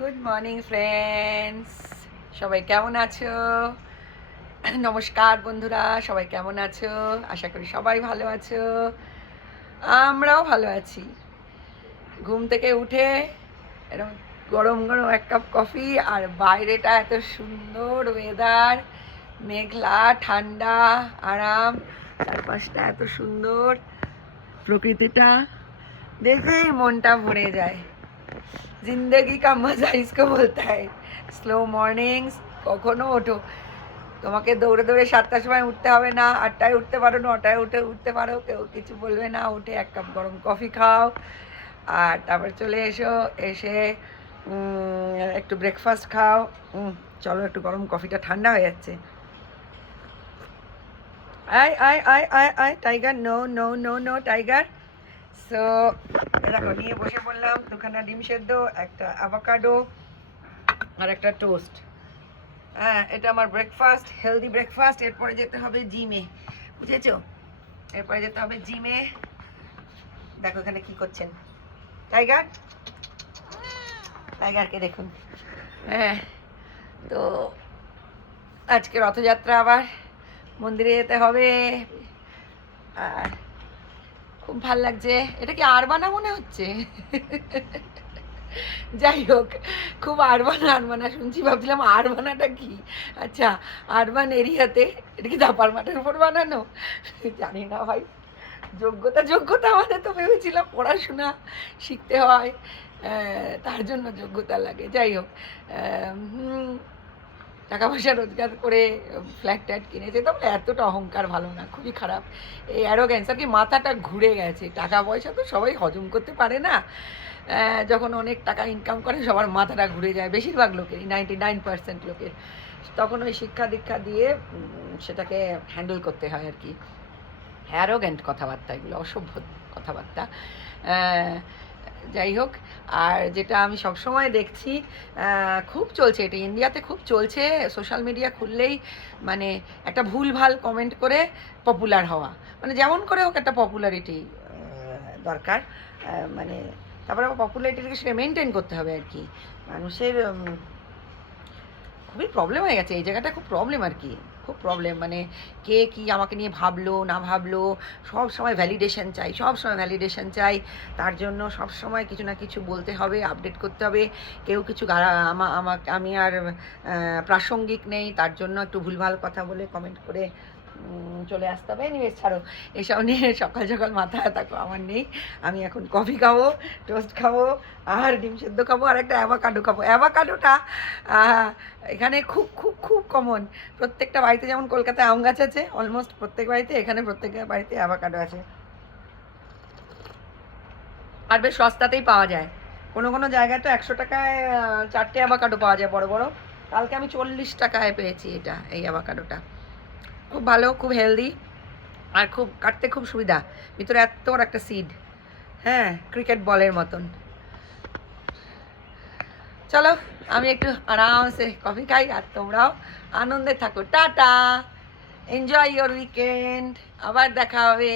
Good morning friends, সবাই কেমন আছো? নমস্কার বন্ধুরা, সবাই কেমন আছো? আশা করি সবাই ভালো আছো। আমরাও ভালো আছি। ঘুম থেকে উঠে এরকম গরম গরম এক কাপ কফি, আর বাইরেটা এত সুন্দর ওয়েদার, মেঘলা ঠান্ডা আরাম, চারপাশটা এত সুন্দর, প্রকৃতিটা দেখেই মনটা ভরে যায়। जिंदगी का मजा इसको बोलता है। Slow mornings. কখনো ওঠো, তোমাকে দৌড়ে দৌড়ে 7টার সময় উঠতে হবে না, 8টায় উঠতে পারো, 9টায় উঠতে পারো, কেউ কিছু বলবে না। উঠে এক কাপ গরম কফি খাও, আর তারপর চলে এসো, এসে একটু ব্রেকফাস্ট খাও। চলো, একটু গরম কফিটা ঠান্ডা হয়ে যাচ্ছে। আয় আয় আয় আয় আয় tiger, no no no no tiger. So দেখো, নিয়ে বসে পড়লাম দুখানা ডিম সেদ্ধ, একটা অ্যাভোকাডো আর একটা টোস্ট। হ্যাঁ, এটা আমার ব্রেকফাস্ট, হেলদি ব্রেকফাস্ট। এরপরে যেতে হবে জিমে, বুঝেছো? এরপরে যেতে হবে জিমে। দেখো এখানে কি করছেন টাইগার, টাইগারকে দেখুন। হ্যাঁ, তো আজকে রথযাত্রা, আবার মন্দিরে যেতে হবে। আর খুব ভাল লাগছে। এটা কি আরবানা মনে হচ্ছে? যাই হোক, খুব আরবানা আরবানা শুনছি, ভাবছিলাম আরবানাটা কি। আচ্ছা, আরবান এরিয়াতে। এটা কি দাপার মাঠের উপর বানানো? জানি না ভাই, যোগ্যতা আমাদের তো ভেবেছিলাম পড়াশোনা শিখতে হয়, তার জন্য যোগ্যতা লাগে। যাই হোক, টাকা পয়সা রোজগার করে ফ্ল্যাট ট্যাট কিনেছে, তবে এতটা অহংকার ভালো না, খুবই খারাপ। এই অ্যারোগ্যান্স আর কি, মাথাটা ঘুরে গেছে। টাকা পয়সা তো সবাই হজম করতে পারে না। যখন অনেক টাকা ইনকাম করে সবার মাথাটা ঘুরে যায়, বেশিরভাগ লোকেরই, 99% লোকের। তখন ওই শিক্ষা দীক্ষা দিয়ে সেটাকে হ্যান্ডেল করতে হয় আর কি। অ্যারোগ্যান্ট কথাবার্তা, এগুলো অসভ্য কথাবার্তা। যাই হোক, আর যেটা আমি সবসময় দেখছি, খুব চলছে এটা, ইন্ডিয়াতে খুব চলছে, সোশ্যাল মিডিয়া খুললেই মানে একটা ভুলভাল কমেন্ট করে পপুলার হওয়া, মানে যেমন করে হোক একটা পপুলারিটি দরকার। মানে তারপরে আবার পপুলারিটিকে সে মেনটেন করতে হবে আর কি। মানুষের খুবই প্রবলেম হয়ে গেছে এই জায়গাটা, খুব প্রবলেম আর কি, খুব প্রবলেম। মানে কে কি আমাকে নিয়ে ভাবলো না ভাবলো, সব সময় ভ্যালিডেশন চাই, সব সময় ভ্যালিডেশন চাই। তার জন্য সব সময় কিছু না কিছু বলতে হবে, আপডেট করতে হবে। কেউ কিছু আমাকে, আমি আর প্রাসঙ্গিক নেই, তার জন্য একটু ভুলভাল কথা বলে কমেন্ট করে চলে আসতে হবে। এনিওয়েজ ছাড়ো, এসব নিয়ে সকাল সকাল মাথা ব্যথা আমার নেই। আমি এখন কফি খাবো, টোস্ট খাবো, আর ডিম সেদ্ধ খাবো, আর একটা অ্যাভোকাডো খাবো। অ্যাভোকাডোটা এখানে খুব খুব খুব কমন। প্রত্যেকটা বাড়িতে, যেমন কলকাতায় আম গাছ আছে অলমোস্ট প্রত্যেক বাড়িতে, এখানে প্রত্যেকের বাড়িতে অ্যাভোকাডো আছে, আর বেশ সস্তাতেই পাওয়া যায়। কোনো কোনো জায়গায় তো 100 টাকায় 4টে অ্যাভোকাডো পাওয়া যায়, বড় বড়। কালকে আমি 40 টাকায় পেয়েছি এটা, এই অ্যাভোকাডোটা। খুব ভালো, খুব হেলদি, আর খুব কাটতে খুব সুবিধা। ভিতরে এত বড় একটা সিড, হ্যাঁ, ক্রিকেট বলের মতন। চলো, আমি একটু আরামসে কফি খাই, আর তোমরাও আনন্দে থাকো। টাটা, এনজয় ইয়োর উইকেন্ড, আবার দেখা হবে।